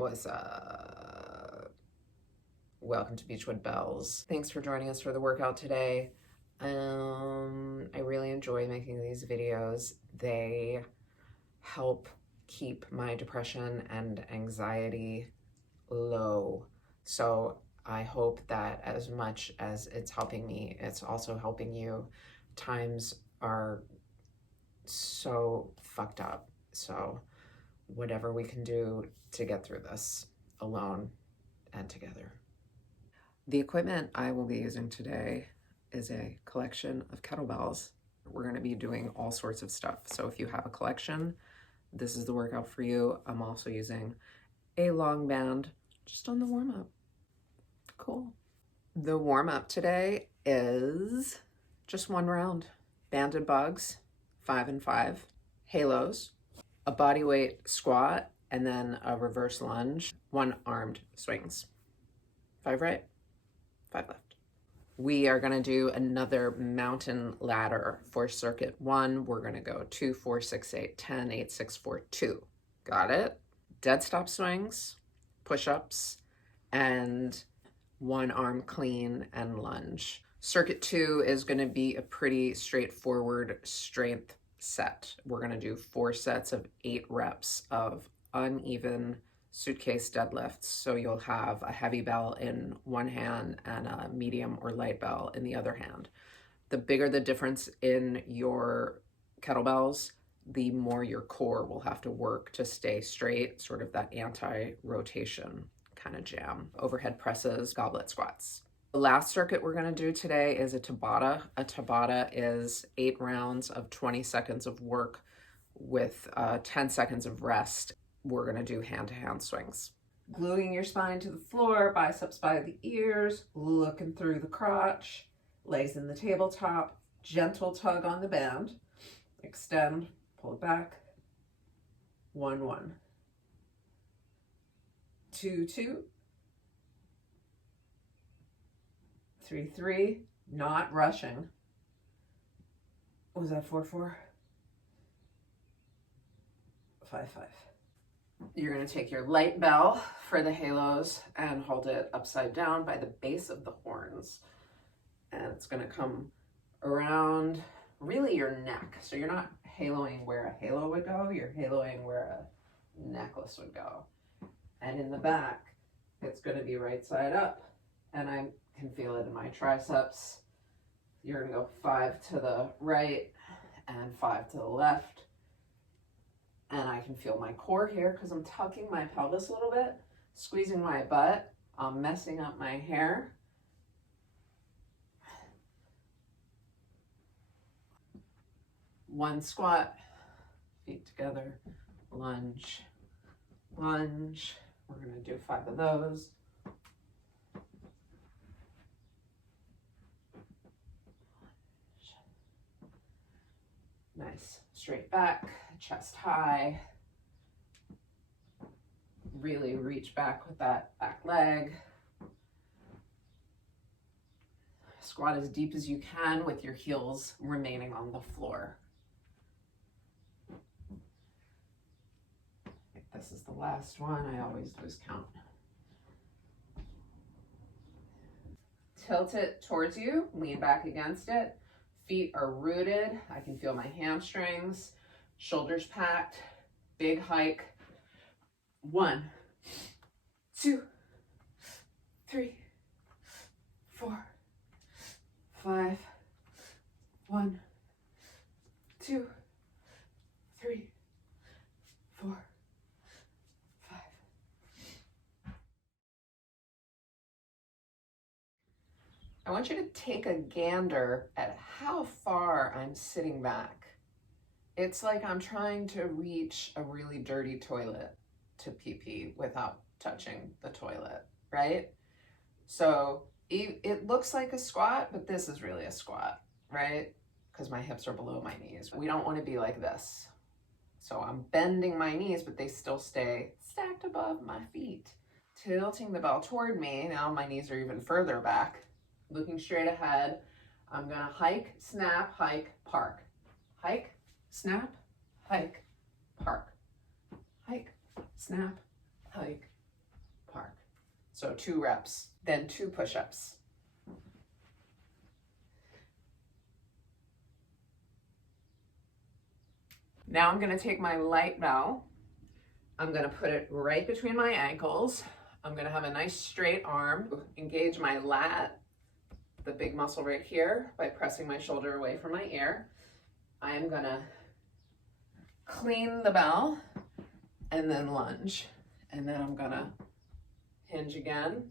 What's welcome to Beachwood Bells. Thanks for joining us for the workout today. I really enjoy making these videos. They help keep my depression and anxiety low. So I hope that as much as it's helping me, it's also helping you. Times are so fucked up. So whatever we can do to get through this alone and together. The equipment I will be using today is a collection of kettlebells. We're going to be doing all sorts of stuff. So if you have a collection, this is the workout for you. I'm also using a long band just on the warm up. Cool. The warm up today is just one round. Banded bugs, 5 and 5, halos, a bodyweight squat, and then a reverse lunge, 1 armed swings. 5 right, 5 left. We are gonna do another mountain ladder for circuit 1. We're gonna go 2, 4, 6, 8, 10, 8, 6, 4, 2. Got it? Dead stop swings, push-ups, and 1 arm clean and lunge. Circuit 2 is gonna be a pretty straightforward strength set. We're gonna do 4 sets of 8 reps of uneven suitcase deadlifts. So you'll have a heavy bell in one hand and a medium or light bell in the other hand. The bigger the difference in your kettlebells, the more your core will have to work to stay straight, sort of that anti-rotation kind of jam. Overhead presses, goblet squats. The last circuit we're gonna do today is a tabata. A tabata is 8 rounds of 20 seconds of work with 10 seconds of rest. We're gonna do hand-to-hand swings. Gluing your spine to the floor, biceps by the ears, looking through the crotch, legs in the tabletop, gentle tug on the band, extend, pull it back, 1, 1, 2, 2, 3, 3, not rushing. Was that 4, 4? 5, 5. You're gonna take your light bell for the halos and hold it upside down by the base of the horns. And it's gonna come around really your neck. So you're not haloing where a halo would go, you're haloing where a necklace would go. And in the back, it's gonna be right side up. And I can feel it in my triceps. You're gonna go 5 to the right and 5 to the left. And I can feel my core here because I'm tucking my pelvis a little bit, squeezing my butt. I'm messing up my hair. One squat, feet together, lunge, lunge. We're gonna do 5 of those. Nice, straight back, chest high. Really reach back with that back leg. Squat as deep as you can with your heels remaining on the floor. I think this is the last one. I always lose count. Tilt it towards you, lean back against it. Feet are rooted. I can feel my hamstrings, shoulders packed, big hike. 1, 2, 3, 4, 5. 1, 2, 3, 4, 5. I want you to take a gander at how far I'm sitting back. It's like I'm trying to reach a really dirty toilet to pee without touching the toilet, right? So it looks like a squat, but this is really a squat, right? Because my hips are below my knees. We don't want to be like this. So I'm bending my knees, but they still stay stacked above my feet. Tilting the bell toward me, now my knees are even further back. Looking straight ahead, I'm gonna hike, snap, hike, park. Hike, snap, hike, park. Hike, snap, hike, So 2 reps, then 2 push-ups. Now I'm gonna take my light bell. I'm gonna put it right between my ankles. I'm gonna have a nice straight arm, engage my lat, the big muscle right here, by pressing my shoulder away from my ear. I am gonna clean the bell and then lunge. And then I'm gonna hinge again,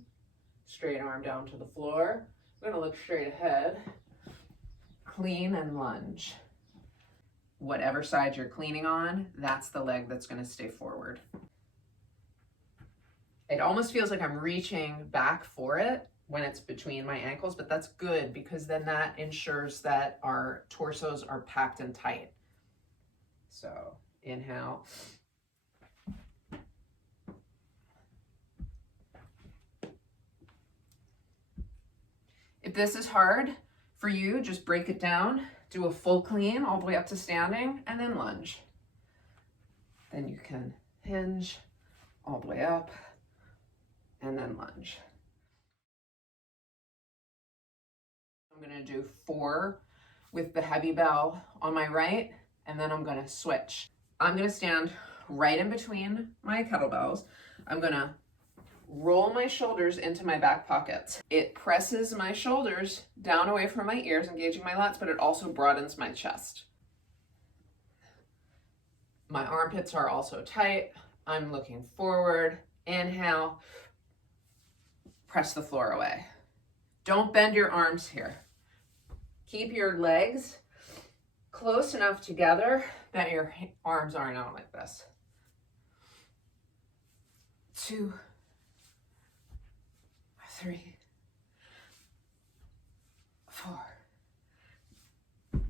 straight arm down to the floor. I'm gonna look straight ahead, clean and lunge. Whatever side you're cleaning on, that's the leg that's gonna stay forward. It almost feels like I'm reaching back for it when it's between my ankles, but that's good because then that ensures that our torsos are packed and tight. So inhale. If this is hard for you, just break it down. Do a full clean all the way up to standing and then lunge. Then you can hinge all the way up and then lunge. I'm gonna do 4 with the heavy bell on my right, and then I'm gonna switch. I'm gonna stand right in between my kettlebells. I'm gonna roll my shoulders into my back pockets. It presses my shoulders down away from my ears, engaging my lats, but it also broadens my chest. My armpits are also tight. I'm looking forward. Inhale, press the floor away. Don't bend your arms here. Keep your legs close enough together that your arms aren't out like this. 2, 3, 4.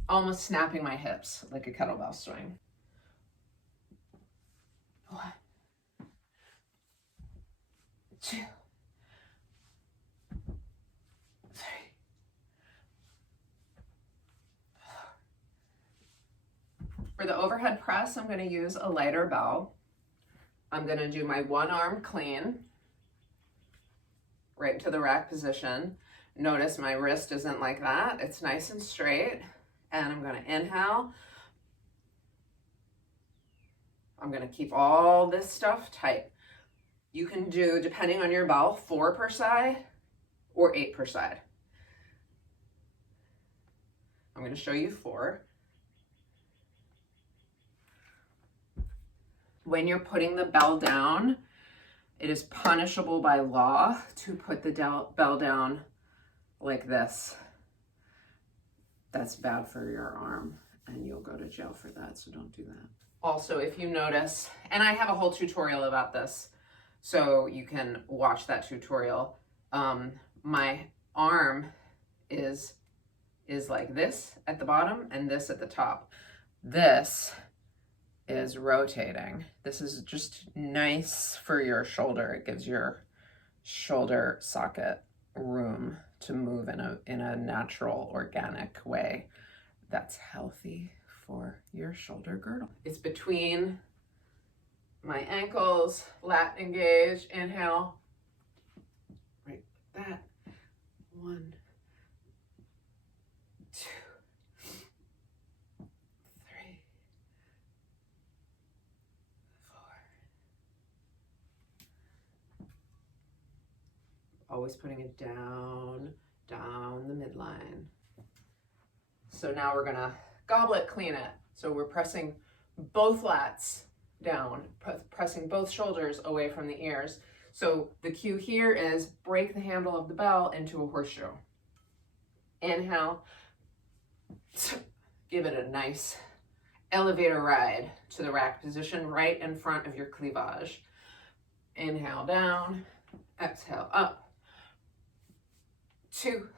Almost snapping my hips like a kettlebell swing. 1, 2, 3, 4. For the overhead press, I'm going to use a lighter bell. I'm going to do my 1 arm clean right to the rack position. Notice my wrist isn't like that. It's nice and straight. And I'm gonna inhale. I'm gonna keep all this stuff tight. You can do, depending on your bell, 4 per side or 8 per side. I'm gonna show you 4. When you're putting the bell down, it is punishable by law to put the bell down like this. That's bad for your arm and you'll go to jail for that, so don't do that. Also, if you notice, and I have a whole tutorial about this, so you can watch that tutorial. My arm is like this at the bottom and this at the top. This is rotating. This is just nice for your shoulder. It gives your shoulder socket room to move in a natural, organic way that's healthy for your shoulder girdle. It's between my ankles, lat engage, inhale, right, that, 1, 2, 3, 4. Always putting it down the midline. So now we're gonna goblet clean it. So we're pressing both lats down, pressing both shoulders away from the ears. So the cue here is break the handle of the bell into a horseshoe. Inhale, give it a nice elevator ride to the rack position right in front of your cleavage. Inhale down, exhale up. 2,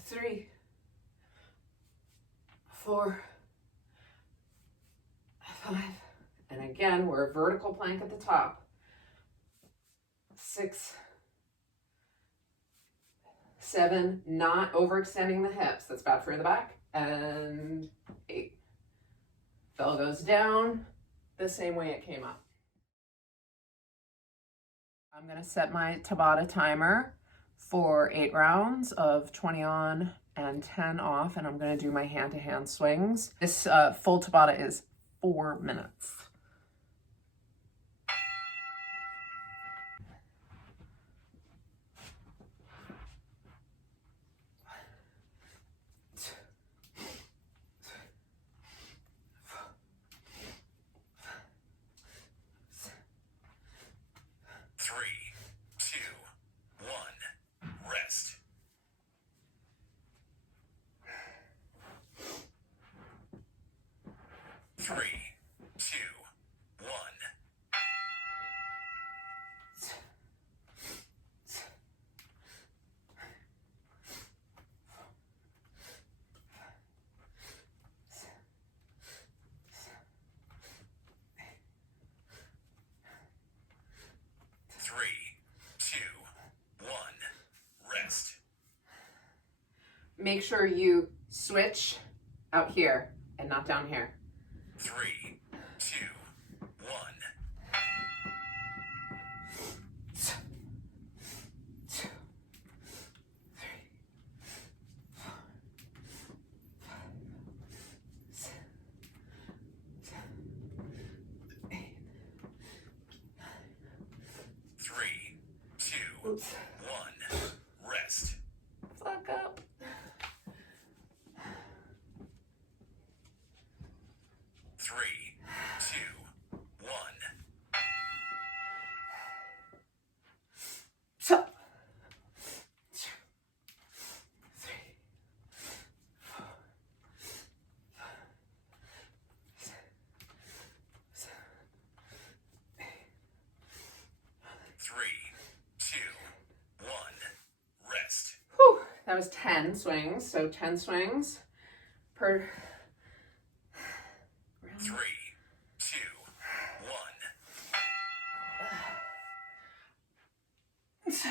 3, 4, 5, and again, we're a vertical plank at the top. 6, 7, not overextending the hips. That's bad for the back. And 8. Bell goes down the same way it came up. I'm gonna set my Tabata timer for 8 rounds of 20 on and 10 off, and I'm gonna do my hand-to-hand swings. This full Tabata is 4 minutes. Make sure you switch out here and not down here. 3, 2, 1. 2, 3, 4, 5, 6, 7, 8, 9. 3, 2, 1. Rest. Fuck up. 3, 2, 1. So. 2, 3, 4, 5, 6, 7, 8. 3, 2, 1. Rest. Whew, that was 10 swings. So 10 swings per. 3, 2, 1. 2, 3,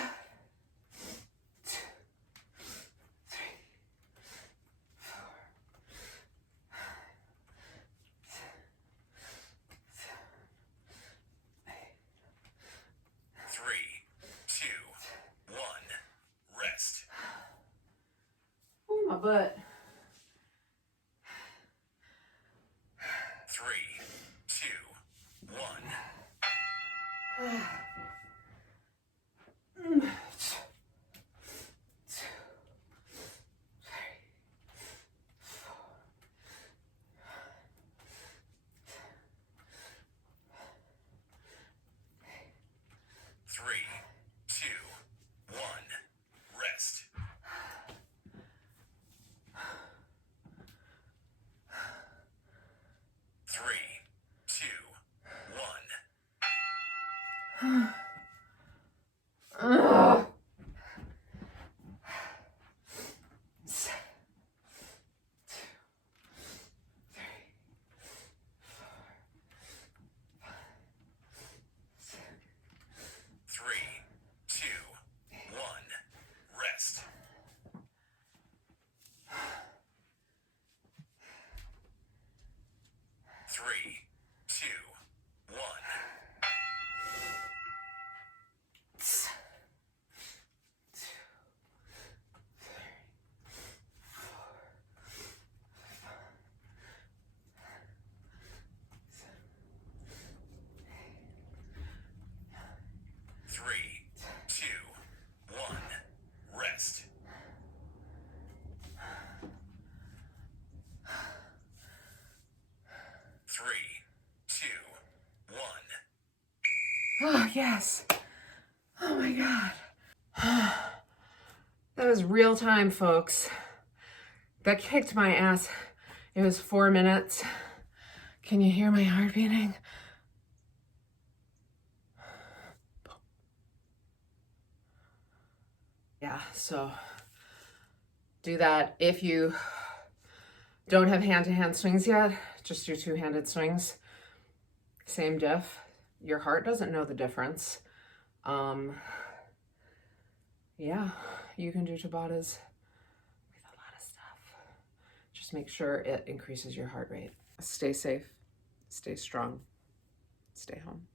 4, 5, 6, 7, 8. 3, 2, 1. Rest. Ooh, my butt. 3, 2, 1. 3, 2, 1. Rest. 3, 2, 1. Rest. 3, 2, 1. Oh, yes. Oh my God. That was real time, folks. That kicked my ass. It was 4 minutes. Can you hear my heart beating? Yeah, so do that. If you don't have hand-to-hand swings yet, just do two-handed swings. Same diff. Your heart doesn't know the difference. Yeah, you can do Tabatas with a lot of stuff. Just make sure it increases your heart rate. Stay safe, stay strong, stay home.